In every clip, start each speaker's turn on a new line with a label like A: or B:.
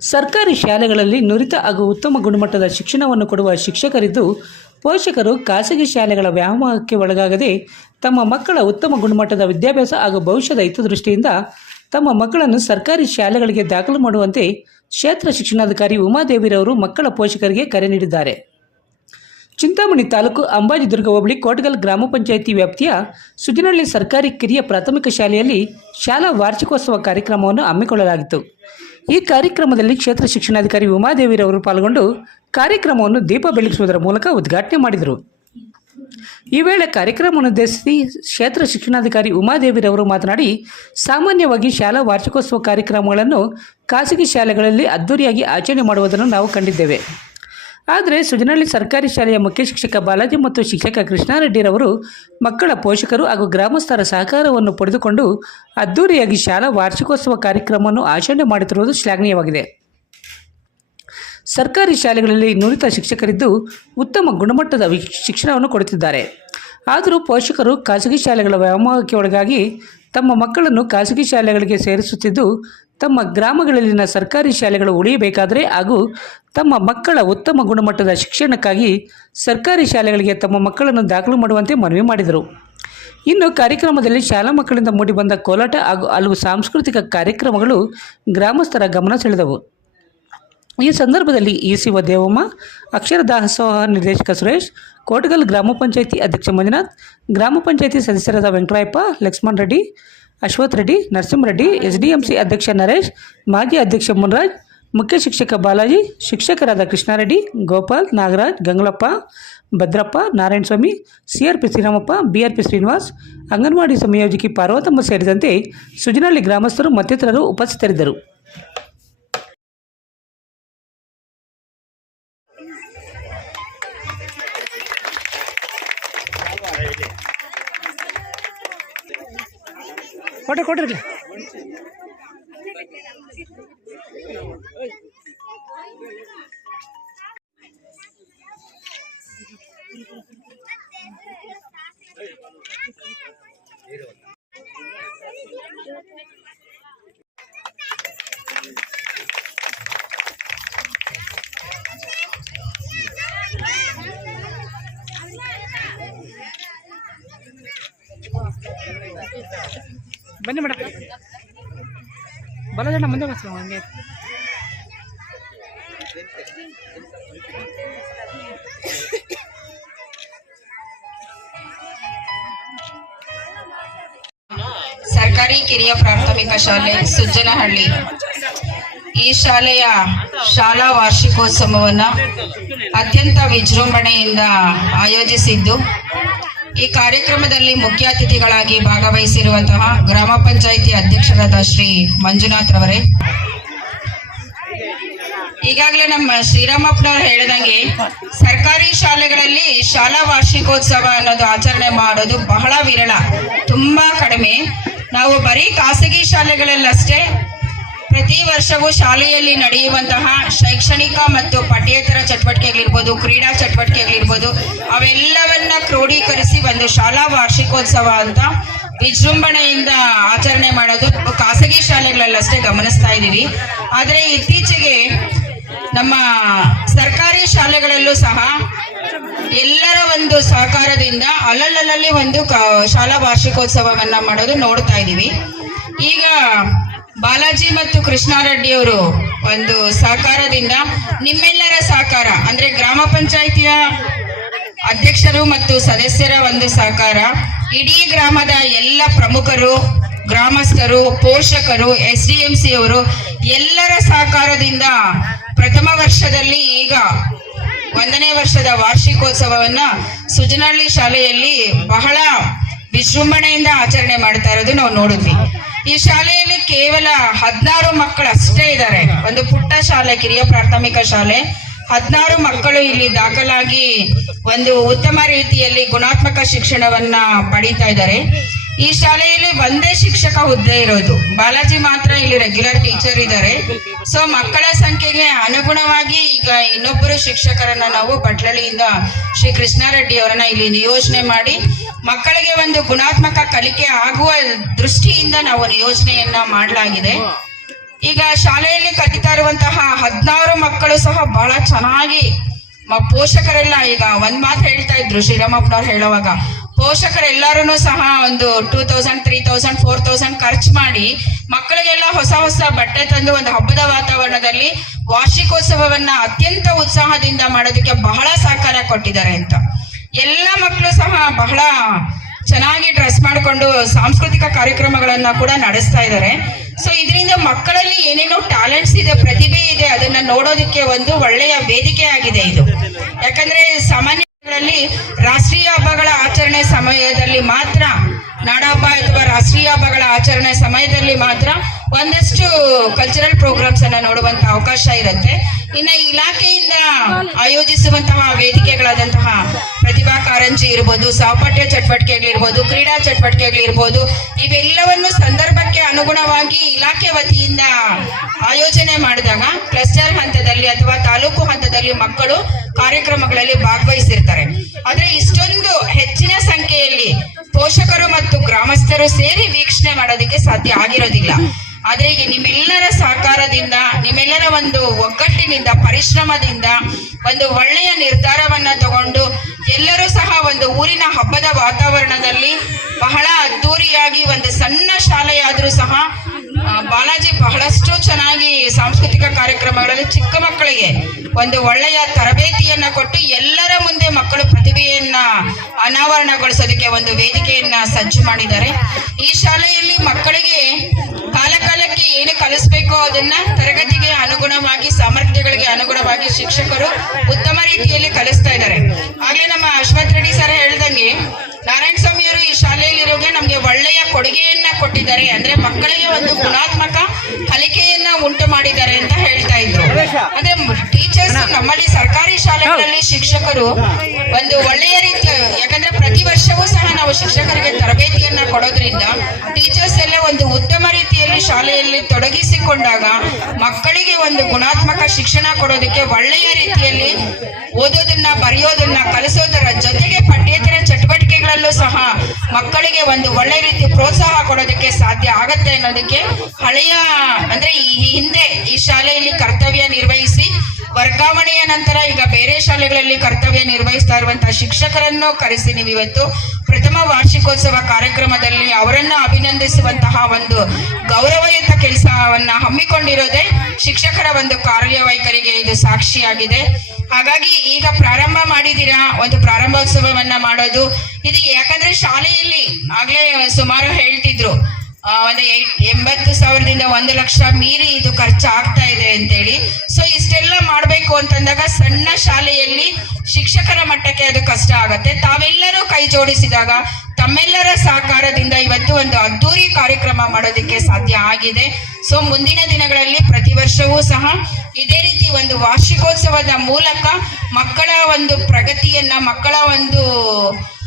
A: ಸರ್ಕಾರಿ ಶಾಲೆಗಳಲ್ಲಿ ನುರಿತ ಹಾಗೂ ಉತ್ತಮ ಗುಣಮಟ್ಟದ ಶಿಕ್ಷಣವನ್ನು ಕೊಡುವ ಶಿಕ್ಷಕರಿದ್ದು, ಪೋಷಕರು ಖಾಸಗಿ ಶಾಲೆಗಳ ವ್ಯಾಮೋಹಕ್ಕೆ ಒಳಗಾಗದೆ ತಮ್ಮ ಮಕ್ಕಳ ಉತ್ತಮ ಗುಣಮಟ್ಟದ ವಿದ್ಯಾಭ್ಯಾಸ ಹಾಗೂ ಭವಿಷ್ಯದ ಹಿತದೃಷ್ಟಿಯಿಂದ ತಮ್ಮ ಮಕ್ಕಳನ್ನು ಸರ್ಕಾರಿ ಶಾಲೆಗಳಿಗೆ ದಾಖಲು ಮಾಡುವಂತೆ ಕ್ಷೇತ್ರ ಶಿಕ್ಷಣಾಧಿಕಾರಿ ಉಮಾದೇವಿರವರು ಮಕ್ಕಳ ಪೋಷಕರಿಗೆ ಕರೆ ನೀಡಿದ್ದಾರೆ. ಚಿಂತಾಮಣಿ ತಾಲೂಕು ಅಂಬಾಜಿದುರ್ಗ ಹೋಬಳಿ ಕೋಟಗಲ್ ಗ್ರಾಮ ಪಂಚಾಯಿತಿ ವ್ಯಾಪ್ತಿಯ ಸುಜನಹಳ್ಳಿ ಸರ್ಕಾರಿ ಕಿರಿಯ ಪ್ರಾಥಮಿಕ ಶಾಲೆಯಲ್ಲಿ ಶಾಲಾ ವಾರ್ಷಿಕೋತ್ಸವ ಕಾರ್ಯಕ್ರಮವನ್ನು ಹಮ್ಮಿಕೊಳ್ಳಲಾಗಿತ್ತು. ಈ ಕಾರ್ಯಕ್ರಮದಲ್ಲಿ ಕ್ಷೇತ್ರ ಶಿಕ್ಷಣಾಧಿಕಾರಿ ಉಮಾದೇವಿರವರು ಪಾಲ್ಗೊಂಡು ಕಾರ್ಯಕ್ರಮವನ್ನು ದೀಪ ಬೆಳಗಿಸುವುದರ ಮೂಲಕ ಉದ್ಘಾಟನೆ ಮಾಡಿದರು. ಈ ವೇಳೆ ಕಾರ್ಯಕ್ರಮವನ್ನು ಉದ್ದೇಶಿಸಿ ಕ್ಷೇತ್ರ ಶಿಕ್ಷಣಾಧಿಕಾರಿ ಉಮಾದೇವಿರವರು ಮಾತನಾಡಿ, ಸಾಮಾನ್ಯವಾಗಿ ಶಾಲಾ ವಾರ್ಷಿಕೋತ್ಸವ ಕಾರ್ಯಕ್ರಮಗಳನ್ನು ಖಾಸಗಿ ಶಾಲೆಗಳಲ್ಲಿ ಅದ್ದೂರಿಯಾಗಿ ಆಚರಣೆ ಮಾಡುವುದನ್ನು ನಾವು ಕಂಡಿದ್ದೇವೆ. ಆದರೆ ಸುಜನಹಳ್ಳಿ ಸರ್ಕಾರಿ ಶಾಲೆಯ ಮುಖ್ಯ ಶಿಕ್ಷಕ ಬಾಲಾಜಿ ಮತ್ತು ಶಿಕ್ಷಕ ಕೃಷ್ಣಾರೆಡ್ಡಿರವರು ಮಕ್ಕಳ ಪೋಷಕರು ಹಾಗೂ ಗ್ರಾಮಸ್ಥರ ಸಹಕಾರವನ್ನು ಪಡೆದುಕೊಂಡು ಅದ್ದೂರಿಯಾಗಿ ಶಾಲಾ ವಾರ್ಷಿಕೋತ್ಸವ ಕಾರ್ಯಕ್ರಮವನ್ನು ಆಚರಣೆ ಮಾಡುತ್ತಿರುವುದು ಶ್ಲಾಘನೀಯವಾಗಿದೆ. ಸರ್ಕಾರಿ ಶಾಲೆಗಳಲ್ಲಿ ನುರಿತ ಶಿಕ್ಷಕರಿದ್ದು ಉತ್ತಮ ಗುಣಮಟ್ಟದ ಶಿಕ್ಷಣವನ್ನು ಕೊಡುತ್ತಿದ್ದಾರೆ. ಆದರೂ ಪೋಷಕರು ಖಾಸಗಿ ಶಾಲೆಗಳ ವ್ಯಾಮೋಹಕ್ಕೆ ಒಳಗಾಗಿ ತಮ್ಮ ಮಕ್ಕಳನ್ನು ಖಾಸಗಿ ಶಾಲೆಗಳಿಗೆ ಸೇರಿಸುತ್ತಿದ್ದು ತಮ್ಮ ಗ್ರಾಮಗಳಲ್ಲಿನ ಸರ್ಕಾರಿ ಶಾಲೆಗಳು ಉಳಿಯಬೇಕಾದರೆ ಹಾಗೂ ತಮ್ಮ ಮಕ್ಕಳ ಉತ್ತಮ ಗುಣಮಟ್ಟದ ಶಿಕ್ಷಣಕ್ಕಾಗಿ ಸರ್ಕಾರಿ ಶಾಲೆಗಳಿಗೆ ತಮ್ಮ ಮಕ್ಕಳನ್ನು ದಾಖಲು ಮಾಡುವಂತೆ ಮನವಿ ಮಾಡಿದರು. ಇನ್ನು ಕಾರ್ಯಕ್ರಮದಲ್ಲಿ ಶಾಲಾ ಮಕ್ಕಳಿಂದ ಮೂಡಿಬಂದ ಕೋಲಾಟ ಹಾಗೂ ಹಲವು ಸಾಂಸ್ಕೃತಿಕ ಕಾರ್ಯಕ್ರಮಗಳು ಗ್ರಾಮಸ್ಥರ ಗಮನ ಸೆಳೆದವು. ಈ ಸಂದರ್ಭದಲ್ಲಿ ಇ ಸಿ ದೇವಮ್ಮ ಅಕ್ಷರ ದಾಸೋಹ ನಿರ್ದೇಶಕ ಸುರೇಶ್, ಕೋಟಗಲ್ ಗ್ರಾಮ ಪಂಚಾಯಿತಿ ಅಧ್ಯಕ್ಷ ಮಂಜುನಾಥ್, ಗ್ರಾಮ ಪಂಚಾಯಿತಿ ಸದಸ್ಯರಾದ Venkatarayappa, Lakshman Reddy Ashwath Reddy Narasimhareddy S D M C ಅಧ್ಯಕ್ಷ ನರೇಶ್, ಮಾಜಿ ಅಧ್ಯಕ್ಷ ಮುನ್ರಾಜ್, ಮುಖ್ಯ ಶಿಕ್ಷಕ ಬಾಲಾಜಿ, ಶಿಕ್ಷಕರಾದ Krishnareddy, Gopal, Nagaraj Gangalappa Bhadrappa, Narayanaswamy, C R P Sriramappa, B R P Srinivas, anganwadi ಸಂಯೋಜಕಿ Parvathamma ಸೇರಿದಂತೆ ಸುಜನಹಳ್ಳಿ ಗ್ರಾಮಸ್ಥರು ಮತ್ತಿತರರು ಉಪಸ್ಥಿತರಿದ್ದರು. கொட்டை கொட்டை இருக்குல்ல Thank you. ಬನ್ನಿ ಮೇಡಮ್. ಬರೋದಣ್ಣ ಮುಂದೆ ಬಸ್ ಹಂಗೆ.
B: ಸರ್ಕಾರಿ ಕಿರಿಯ ಪ್ರಾಥಮಿಕ ಶಾಲೆ ಸುಜ್ಜನಹಳ್ಳಿ. ಈ ಶಾಲೆಯ ಶಾಲಾ ವಾರ್ಷಿಕೋತ್ಸವವನ್ನು ಅತ್ಯಂತ ವಿಜೃಂಭಣೆಯಿಂದ ಆಯೋಜಿಸಿದ್ದು. ಈ ಕಾರ್ಯಕ್ರಮದಲ್ಲಿ ಮುಖ್ಯ ಅತಿಥಿಗಳಾಗಿ ಭಾಗವಹಿಸಿರುವಂತಹ ಗ್ರಾಮ ಪಂಚಾಯಿತಿ ಅಧ್ಯಕ್ಷರಾದ ಶ್ರೀ ಮಂಜುನಾಥ್ ರವರೇ. ಈಗಾಗಲೇ ನಮ್ಮ ಶ್ರೀರಾಮಪ್ಪನವ್ರು ಹೇಳಿದಂಗೆ ಸರ್ಕಾರಿ ಶಾಲೆಗಳಲ್ಲಿ ಶಾಲಾ ವಾರ್ಷಿಕೋತ್ಸವ ಅನ್ನೋದು ಆಚರಣೆ ಮಾಡೋದು ಬಹಳ ವಿರಳ, ತುಂಬಾ ಕಡಿಮೆ. ನಾವು ಬರೀ ಖಾಸಗಿ ಶಾಲೆಗಳಲ್ಲಷ್ಟೇ ಪ್ರತಿ ವರ್ಷವೂ ಶಾಲೆಯಲ್ಲಿ ನಡೆಯುವಂತಹ ಶೈಕ್ಷಣಿಕ ಮತ್ತು ಪಠ್ಯೇತರ ಚಟುವಟಿಕೆಗಳಿರ್ಬೋದು, ಕ್ರೀಡಾ ಚಟುವಟಿಕೆಗಳಿರ್ಬೋದು, ಅವೆಲ್ಲವನ್ನ ಕ್ರೋಢೀಕರಿಸಿ ಒಂದು ಶಾಲಾ ವಾರ್ಷಿಕೋತ್ಸವ ಅಂತ ವಿಜೃಂಭಣೆಯಿಂದ ಆಚರಣೆ ಮಾಡೋದು ಖಾಸಗಿ ಶಾಲೆಗಳಲ್ಲಷ್ಟೇ ಗಮನಿಸ್ತಾ ಇದ್ದೀವಿ. ಆದರೆ ಇತ್ತೀಚೆಗೆ ನಮ್ಮ ಸರ್ಕಾರಿ ಶಾಲೆಗಳಲ್ಲೂ ಸಹ ಎಲ್ಲರ ಒಂದು ಸಹಕಾರದಿಂದ ಅಲ್ಲಲ್ಲಲ್ಲಿ ಒಂದು ಶಾಲಾ ವಾರ್ಷಿಕೋತ್ಸವವನ್ನ ಮಾಡೋದು ನೋಡ್ತಾ ಇದ್ದೀವಿ. ಈಗ ಬಾಲಾಜಿ ಮತ್ತು ಕೃಷ್ಣಾರೆಡ್ಡಿಯವರು ಒಂದು ಸಹಕಾರದಿಂದ ನಿಮ್ಮೆಲ್ಲರ ಸಹಕಾರ, ಅಂದ್ರೆ ಗ್ರಾಮ ಪಂಚಾಯಿತಿಯ ಅಧ್ಯಕ್ಷರು ಮತ್ತು ಸದಸ್ಯರ ಒಂದು ಸಹಕಾರ, ಇಡೀ ಗ್ರಾಮದ ಎಲ್ಲ ಪ್ರಮುಖರು, ಗ್ರಾಮಸ್ಥರು, ಪೋಷಕರು ಎಸ್ ಡಿ ಎಂ ಸಿ ಅವರು ಎಲ್ಲರ ಸಹಕಾರದಿಂದ ಪ್ರಥಮ ವರ್ಷದಲ್ಲಿ ಈಗ ಒಂದನೇ ವರ್ಷದ ವಾರ್ಷಿಕೋತ್ಸವವನ್ನ ಸುಜನಹಳ್ಳಿ ಶಾಲೆಯಲ್ಲಿ ಬಹಳ ವಿಜೃಂಭಣೆಯಿಂದ ಆಚರಣೆ ಮಾಡ್ತಾ ಇರೋದು ನಾವು ನೋಡಿದ್ವಿ. ಈ ಶಾಲೆಯಲ್ಲಿ ಕೇವಲ ಹದಿನಾರು ಮಕ್ಕಳು ಅಷ್ಟೇ ಇದ್ದಾರೆ. ಒಂದು ಪುಟ್ಟ ಶಾಲೆ, ಕಿರಿಯ ಪ್ರಾಥಮಿಕ ಶಾಲೆ. ಹದಿನಾರು ಮಕ್ಕಳು ಇಲ್ಲಿ ದಾಖಲಾಗಿ ಒಂದು ಉತ್ತಮ ರೀತಿಯಲ್ಲಿ ಗುಣಾತ್ಮಕ ಶಿಕ್ಷಣವನ್ನ ಪಡೀತಾ ಇದ್ದಾರೆ. ಈ ಶಾಲೆಯಲ್ಲಿ ಒಂದೇ ಶಿಕ್ಷಕ ಹುದ್ದೆ ಇರೋದು. ಬಾಲಾಜಿ ಮಾತ್ರ ಇಲ್ಲಿ ರೆಗ್ಯುಲರ್ ಟೀಚರ್ ಇದ್ದಾರೆ. ಸೊ ಮಕ್ಕಳ ಸಂಖ್ಯೆಗೆ ಅನುಗುಣವಾಗಿ ಈಗ ಇನ್ನೊಬ್ಬರು ಶಿಕ್ಷಕರನ್ನ ನಾವು ಬಟ್ಲಳ್ಳಿಯಿಂದ ಶ್ರೀ ಕೃಷ್ಣಾರೆಡ್ಡಿ ಅವರನ್ನ ಇಲ್ಲಿ ನಿಯೋಜನೆ ಮಾಡಿ ಮಕ್ಕಳಿಗೆ ಒಂದು ಗುಣಾತ್ಮಕ ಕಲಿಕೆ ಆಗುವ ದೃಷ್ಟಿಯಿಂದ ನಾವು ಯೋಜನೆಯನ್ನ ಮಾಡಲಾಗಿದೆ. ಈಗ ಶಾಲೆಯಲ್ಲಿ ಕಲಿತಾ ಇರುವಂತಹ ಹದಿನಾರು ಮಕ್ಕಳು ಸಹ ಬಹಳ ಚೆನ್ನಾಗಿ ಪೋಷಕರೆಲ್ಲ ಈಗ ಒಂದ್ ಮಾತು ಹೇಳ್ತಾ ಇದ್ರು ಶ್ರೀರಾಮಪ್ಪನವ್ರು ಹೇಳುವಾಗ. ಪೋಷಕರೆಲ್ಲರೂ ಸಹ ಒಂದು two thousand three thousand four thousand ಖರ್ಚು ಮಾಡಿ ಮಕ್ಕಳಿಗೆಲ್ಲ ಹೊಸ ಹೊಸ ಬಟ್ಟೆ ತಂದು ಒಂದು ಹಬ್ಬದ ವಾತಾವರಣದಲ್ಲಿ ವಾರ್ಷಿಕೋತ್ಸವವನ್ನ ಅತ್ಯಂತ ಉತ್ಸಾಹದಿಂದ ಮಾಡೋದಕ್ಕೆ ಬಹಳ ಸಹಕಾರ ಕೊಟ್ಟಿದ್ದಾರೆ ಅಂತ. ಬಹಳ ಚೆನ್ನಾಗಿ ಡ್ರೆಸ್ ಮಾಡಿಕೊಂಡು ಸಾಂಸ್ಕೃತಿಕ ಕಾರ್ಯಕ್ರಮಗಳನ್ನ ಕೂಡ ನಡೆಸ್ತಾ ಇದ್ದಾರೆ. ಸೊ ಇದರಿಂದ ಮಕ್ಕಳಲ್ಲಿ ಏನೇನೋ ಟ್ಯಾಲೆಂಟ್ಸ್ ಇದೆ, ಪ್ರತಿಭೆ ಇದೆ, ಅದನ್ನ ನೋಡೋದಕ್ಕೆ ಒಂದು ಒಳ್ಳೆಯ ವೇದಿಕೆ ಆಗಿದೆ ಇದು. ಯಾಕಂದ್ರೆ ಸಾಮಾನ್ಯಗಳಲ್ಲಿ ರಾಷ್ಟ್ರೀಯ ಹಬ್ಬಗಳ ಆಚರಣೆ ಸಮಯದಲ್ಲಿ ಮಾತ್ರ ನಾಡಹಬ್ಬ ಅಥವಾ ರಾಷ್ಟ್ರೀಯ ಹಬ್ಬಗಳ ಆಚರಣೆ ಸಮಯದಲ್ಲಿ ಮಾತ್ರ ಒಂದಷ್ಟು ಕಲ್ಚರಲ್ ಪ್ರೋಗ್ರಾಮ್ಸ್ ಅನ್ನ ನೋಡುವಂತ ಅವಕಾಶ ಇರುತ್ತೆ. ಇನ್ನ ಇಲಾಖೆಯಿಂದ ಆಯೋಜಿಸುವಂತಹ ವೇದಿಕೆಗಳಾದಂತಹ ಪ್ರತಿಭಾ ಕಾರಂಜಿ ಇರ್ಬೋದು ಸಹಪಾಠ್ಯ ಚಟುವಟಿಕೆಗಳಿರ್ಬೋದು ಕ್ರೀಡಾ ಚಟುವಟಿಕೆಗಳಿರ್ಬೋದು ಇವೆಲ್ಲವನ್ನು ಸಂದರ್ಭಕ್ಕೆ ಅನುಗುಣವಾಗಿ ಇಲಾಖೆ ವತಿಯಿಂದ ಆಯೋಜನೆ ಮಾಡಿದಾಗ ಕ್ಲಸ್ಟರ್ ಹಂತದಲ್ಲಿ ಅಥವಾ ತಾಲೂಕು ಹಂತದಲ್ಲಿ ಮಕ್ಕಳು ಕಾರ್ಯಕ್ರಮಗಳಲ್ಲಿ ಭಾಗವಹಿಸಿರ್ತಾರೆ. ಆದ್ರೆ ಇಷ್ಟೊಂದು ಹೆಚ್ಚಿನ ಸಂಖ್ಯೆಯಲ್ಲಿ ಪೋಷಕರು ಮತ್ತು ಗ್ರಾಮಸ್ಥರು ಸೇರಿ ವೀಕ್ಷಣೆ ಮಾಡೋದಕ್ಕೆ ಸಾಧ್ಯ ಆಗಿರೋದಿಲ್ಲ. ಆದ್ರೆ ನಿಮ್ಮೆಲ್ಲರ ಸಹಕಾರದಿಂದ, ನಿಮ್ಮೆಲ್ಲರ ಒಂದು ಒಗ್ಗಟ್ಟಿನಿಂದ, ಪರಿಶ್ರಮದಿಂದ ಒಂದು ಒಳ್ಳೆಯ ನಿರ್ಧಾರವನ್ನ ತಗೊಂಡು ಎಲ್ಲರೂ ಸಹ ಒಂದು ಊರಿನ ಹಬ್ಬದ ವಾತಾವರಣದಲ್ಲಿ ಬಹಳ ಅದ್ದೂರಿಯಾಗಿ ಒಂದು ಸಣ್ಣ ಶಾಲೆಯಾದರೂ ಸಹ ಬಾಲಾಜಿ ಬಹಳಷ್ಟು ಚೆನ್ನಾಗಿ ಸಾಂಸ್ಕೃತಿಕ ಕಾರ್ಯಕ್ರಮಗಳಲ್ಲಿ ಚಿಕ್ಕ ಮಕ್ಕಳಿಗೆ ಒಂದು ಒಳ್ಳೆಯ ತರಬೇತಿಯನ್ನ ಕೊಟ್ಟು ಎಲ್ಲರ ಮುಂದೆ ಮಕ್ಕಳು ಪ್ರತಿಭೆಯನ್ನ ಅನಾವರಣಗೊಳಿಸೋದಕ್ಕೆ ಒಂದು ವೇದಿಕೆಯನ್ನ ಸಜ್ಜು ಮಾಡಿದ್ದಾರೆ. ಈ ಶಾಲೆಯಲ್ಲಿ ಮಕ್ಕಳಿಗೆ ಕಾಲಕಾಲಕ್ಕೆ ಏನು ಕಲಿಸ್ಬೇಕೋ ಅದನ್ನ ತರಗತಿಗೆ ಅನುಗುಣವಾಗಿ ಸಾಮರ್ಥ್ಯಗಳಿಗೆ ಅನುಗುಣವಾಗಿ ಶಿಕ್ಷಕರು ಉತ್ತಮ ರೀತಿಯಲ್ಲಿ ಕಲಿಸ್ತಾ ಇದ್ದಾರೆ. ಹಾಗೆ ನಮ್ಮ ಅಶ್ವಥ್ ರೆಡ್ಡಿ ಸರ್ ಹೇಳ್ದಂಗೆ, ನಾರಾಯಣ ಸ್ವಾಮಿಯವರು ಈ ಶಾಲೆಯಲ್ಲಿ ಇರೋಗೆ ನಮ್ಗೆ ಒಳ್ಳೆಯ ಕೊಡುಗೆಯನ್ನ ಕೊಟ್ಟಿದ್ದಾರೆ. ಅಂದ್ರೆ ಮಕ್ಕಳಿಗೆ ಒಂದು ಗುಣಾತ್ಮಕ ಕಲಿಕೆಯನ್ನ ಉಂಟು ಮಾಡಿದ್ದಾರೆ ಅಂತ ಹೇಳ್ತಾ ಇದ್ರು. ಅದೇ ಟೀಚರ್ಸ್ ನಮ್ಮಲ್ಲಿ ಸರ್ಕಾರಿ ಶಾಲೆಗಳಲ್ಲಿ ಶಿಕ್ಷಕರು ಒಂದು ಒಳ್ಳೆಯ ರೀತಿಯ ಯಾಕಂದ್ರೆ ಪ್ರತಿ ವರ್ಷವೂ ಸಹ ನಾವು ಶಿಕ್ಷಕರಿಗೆ ತರಬೇತಿಯನ್ನ ಕೊಡೋದ್ರಿಂದ ಟೀಚರ್ಸ್ ಎಲ್ಲ ಒಂದು ಉತ್ತಮ ರೀತಿಯಲ್ಲಿ ಶಾಲೆಯಲ್ಲಿ ತೊಡಗಿಸಿಕೊಂಡಾಗ ಮಕ್ಕಳಿಗೆ ಒಂದು ಗುಣಾತ್ಮಕ ಶಿಕ್ಷಣ ಕೊಡೋದಕ್ಕೆ ಒಳ್ಳೆಯ ರೀತಿಯಲ್ಲಿ ಓದೋದನ್ನ, ಬರೆಯೋದನ್ನ, ಕಲಿಸೋದರ ಜೊತೆಗೆ ಪಠ್ಯೇತರ ಚಟುವಟಿಕೆಗಳಲ್ಲೂ ಸಹ ಮಕ್ಕಳಿಗೆ ಒಂದು ಒಳ್ಳೆ ರೀತಿ ಪ್ರೋತ್ಸಾಹ ಕೊಡೋದಕ್ಕೆ ಸಾಧ್ಯ ಆಗತ್ತೆ ಅನ್ನೋದಕ್ಕೆ ಹಳೆಯ, ಅಂದ್ರೆ ಈ ಹಿಂದೆ ಈ ಶಾಲೆಯಲ್ಲಿ ಕರ್ತ ನಂತರ ಈಗ ಬೇರೆ ಶಾಲೆಗಳಲ್ಲಿ ಕರ್ತವ್ಯ ನಿರ್ವಹಿಸ್ತಾ ಇರುವಂತಹ ಶಿಕ್ಷಕರನ್ನು ಕರೆಸಿ ನೀವು ಇವತ್ತು ಪ್ರಥಮ ವಾರ್ಷಿಕೋತ್ಸವ ಕಾರ್ಯಕ್ರಮದಲ್ಲಿ ಅವರನ್ನ ಅಭಿನಂದಿಸುವಂತಹ ಒಂದು ಗೌರವಯುತ ಕೆಲಸವನ್ನ ಹಮ್ಮಿಕೊಂಡಿರೋದೆ ಶಿಕ್ಷಕರ ಒಂದು ಕಾರ್ಯವೈಖರಿಗೆ ಇದು ಸಾಕ್ಷಿಯಾಗಿದೆ. ಹಾಗಾಗಿ ಈಗ ಪ್ರಾರಂಭ ಮಾಡಿದಿರಾ ಒಂದು ಪ್ರಾರಂಭೋತ್ಸವವನ್ನ ಮಾಡೋದು. ಇದು ಯಾಕಂದ್ರೆ ಶಾಲೆಯಲ್ಲಿ ಆಗ್ಲೇ ಸುಮಾರು ಹೇಳ್ತಿದ್ರು. ಒಂದು ಎಂಬತ್ತು ಸಾವಿರದಿಂದ ಒಂದು ಲಕ್ಷ ಮೀರಿ ಇದು ಖರ್ಚು ಆಗ್ತಾ ಇದೆ ಅಂತೇಳಿ. ಸೊ ಇಷ್ಟೆಲ್ಲ ಮಾಡಬೇಕು ಅಂತಂದಾಗ ಸಣ್ಣ ಶಾಲೆಯಲ್ಲಿ ಶಿಕ್ಷಕರ ಮಟ್ಟಕ್ಕೆ ಅದು ಕಷ್ಟ ಆಗತ್ತೆ. ತಾವೆಲ್ಲರೂ ಕೈ ಜೋಡಿಸಿದಾಗ ತಮ್ಮೆಲ್ಲರ ಸಹಕಾರದಿಂದ ಇವತ್ತು ಒಂದು ಅದ್ದೂರಿ ಕಾರ್ಯಕ್ರಮ ಮಾಡೋದಕ್ಕೆ ಸಾಧ್ಯ ಆಗಿದೆ. ಸೊ ಮುಂದಿನ ದಿನಗಳಲ್ಲಿ ಪ್ರತಿ ವರ್ಷವೂ ಸಹ ಇದೇ ರೀತಿ ಒಂದು ವಾರ್ಷಿಕೋತ್ಸವದ ಮೂಲಕ ಮಕ್ಕಳ ಒಂದು ಪ್ರಗತಿಯನ್ನ, ಮಕ್ಕಳ ಒಂದು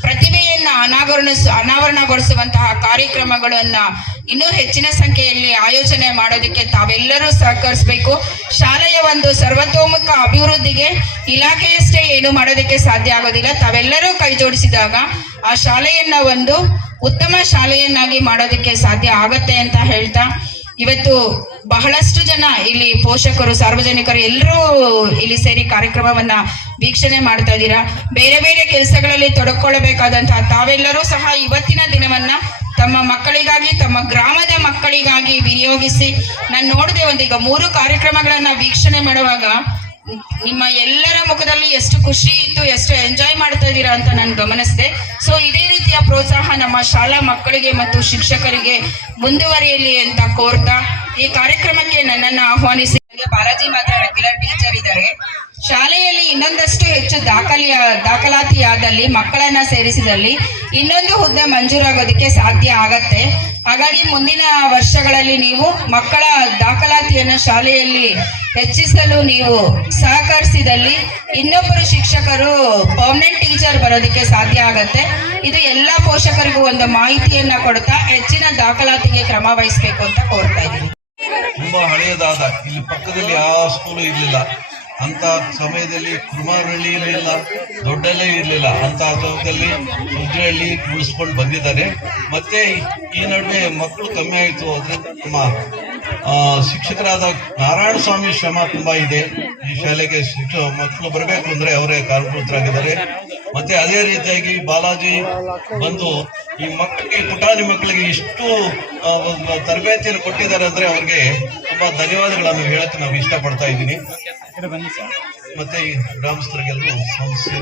B: ಪ್ರತಿಭೆಯನ್ನ ಅನಾವರಣ ಅನಾವರಣಗೊಳಿಸುವಂತಹ ಕಾರ್ಯಕ್ರಮಗಳನ್ನ ಇನ್ನೂ ಹೆಚ್ಚಿನ ಸಂಖ್ಯೆಯಲ್ಲಿ ಆಯೋಜನೆ ಮಾಡೋದಕ್ಕೆ ತಾವೆಲ್ಲರೂ ಸಹಕರಿಸಬೇಕು. ಶಾಲೆಯ ಒಂದು ಸರ್ವತೋಮುಖ ಅಭಿವೃದ್ಧಿಗೆ ಇಲಾಖೆಯಷ್ಟೇ ಏನು ಮಾಡೋದಕ್ಕೆ ಸಾಧ್ಯ ಆಗೋದಿಲ್ಲ. ತಾವೆಲ್ಲರೂ ಕೈ ಜೋಡಿಸಿದಾಗ ಆ ಶಾಲೆಯನ್ನ ಒಂದು ಉತ್ತಮ ಶಾಲೆಯನ್ನಾಗಿ ಮಾಡೋದಕ್ಕೆ ಸಾಧ್ಯ ಆಗತ್ತೆ ಅಂತ ಹೇಳ್ತಾ, ಇವತ್ತು ಬಹಳಷ್ಟು ಜನ ಇಲ್ಲಿ ಪೋಷಕರು, ಸಾರ್ವಜನಿಕರು ಎಲ್ಲರೂ ಇಲ್ಲಿ ಸೇರಿ ಕಾರ್ಯಕ್ರಮವನ್ನ ವೀಕ್ಷಣೆ ಮಾಡ್ತಾ ಇದ್ದೀರಾ? ಬೇರೆ ಬೇರೆ ಕೆಲಸಗಳಲ್ಲಿ ತೊಡಕೊಳ್ಳಬೇಕಾದಂತಹ ತಾವೆಲ್ಲರೂ ಸಹ ಇವತ್ತಿನ ದಿನವನ್ನ ತಮ್ಮ ಮಕ್ಕಳಿಗಾಗಿ, ತಮ್ಮ ಗ್ರಾಮದ ಮಕ್ಕಳಿಗಾಗಿ ವಿನಿಯೋಗಿಸಿ, ನಾನು ನೋಡಿದೆ ಒಂದು ಈಗ ಮೂರು ಕಾರ್ಯಕ್ರಮಗಳನ್ನ ವೀಕ್ಷಣೆ ಮಾಡುವಾಗ ನಿಮ್ಮ ಎಲ್ಲರ ಮುಖದಲ್ಲಿ ಎಷ್ಟು ಖುಷಿ ಇತ್ತು, ಎಷ್ಟು ಎಂಜಾಯ್ ಮಾಡ್ತಾ ಇದ್ದೀರಾ ಅಂತ ನಾನು ಗಮನಿಸಿದೆ. ಸೊ ಇದೇ ರೀತಿಯ ಪ್ರೋತ್ಸಾಹ ನಮ್ಮ ಶಾಲಾ ಮಕ್ಕಳಿಗೆ ಮತ್ತು ಶಿಕ್ಷಕರಿಗೆ ಮುಂದುವರಿಯಲಿ ಅಂತ ಕೋರ್ತಾ ಈ ಕಾರ್ಯಕ್ರಮಕ್ಕೆ ನನ್ನನ್ನು ಆಹ್ವಾನಿಸಿ. ಬಾಲಾಜಿ ಮಾತ್ರ ರೆಗ್ಯುಲರ್ ಟೀಚರ್ ಇದ್ದಾರೆ. ಇನ್ನೊಂದಷ್ಟು ಹೆಚ್ಚು ದಾಖಲೆಯ ದಾಖಲಾತಿಯಾದಲ್ಲಿ ಮಕ್ಕಳನ್ನ ಸೇರಿಸಿದಲ್ಲಿ ಇನ್ನೊಂದು ಹುದ್ದೆ ಮಂಜೂರಾಗೋದಕ್ಕೆ ಸಾಧ್ಯ ಆಗತ್ತೆ. ಹಾಗಾಗಿ ಮುಂದಿನ ವರ್ಷಗಳಲ್ಲಿ ನೀವು ಮಕ್ಕಳ ದಾಖಲಾತಿಯನ್ನು ಶಾಲೆಯಲ್ಲಿ ಹೆಚ್ಚಿಸಲು ನೀವು ಸಹಕರಿಸಿದಲ್ಲಿ ಇನ್ನೊಬ್ಬರು ಶಿಕ್ಷಕರು ಪರ್ಮನೆಂಟ್ ಟೀಚರ್ ಬರೋದಕ್ಕೆ ಸಾಧ್ಯ ಆಗತ್ತೆ. ಇದು ಎಲ್ಲ ಪೋಷಕರಿಗೂ ಒಂದು ಮಾಹಿತಿಯನ್ನ ಕೊಡ್ತಾ ಹೆಚ್ಚಿನ ದಾಖಲಾತಿಗೆ ಕ್ರಮ ವಹಿಸಬೇಕು ಅಂತ ಕೋರ್ತಾ ಇದ್ದೀನಿ.
C: ತುಂಬಾ ಹಳೆಯದಾದ, ಇಲ್ಲಿ ಪಕ್ಕದಲ್ಲಿ ಯಾವ ಸ್ಕೂಲು ಇರಲಿಲ್ಲ. ಅಂತ ಸಮಯದಲ್ಲಿ ಕುಮಾರಹಳ್ಳಿ ಇರಲಿಲ್ಲ ದೊಡ್ಡಲ್ಲೇ ಇರಲಿಲ್ಲ, ಅಂತ ಸಮಯದಲ್ಲಿ ಸುದ್ರಹಳ್ಳಿ ಉಳಿಸ್ಕೊಂಡು ಬಂದಿದ್ದಾರೆ. ಮತ್ತೆ ಈ ನಡುವೆ ಮಕ್ಕಳು ಕಮ್ಮಿ ಆಯಿತು, ಅದರಿಂದ ನಮ್ಮ ಶಿಕ್ಷಕರಾದ ನಾರಾಯಣ ಸ್ವಾಮಿ ಶ್ರಮ ತುಂಬಾ ಇದೆ. ಈ ಶಾಲೆಗೆ ಶಿಕ್ಷ, ಮಕ್ಕಳು ಬರಬೇಕು ಅಂದ್ರೆ ಅವರೇ ಕಾರಣಕೃತರಾಗಿದ್ದಾರೆ ಮತ್ತೆ ಅದೇ ರೀತಿಯಾಗಿ ಬಾಲಾಜಿ ಬಂದು ಈ ಮಕ್ಕಳಿಗೆ ಪುಟಾಣಿ ಮಕ್ಕಳಿಗೆ ಇಷ್ಟು ತರಬೇತಿಯನ್ನು ಕೊಟ್ಟಿದ್ದಾರೆ ಅಂದ್ರೆ ಅವ್ರಿಗೆ ತುಂಬಾ ಧನ್ಯವಾದಗಳನ್ನು ಹೇಳಕ್ಕೆ ನಾವು ಇಷ್ಟಪಡ್ತಾ ಇದ್ದೀನಿ. ಮತ್ತೆ ಈ ಗ್ರಾಮಸ್ಥರಿಗೆಲ್ಲರೂ ಸಮಸ್ಯೆ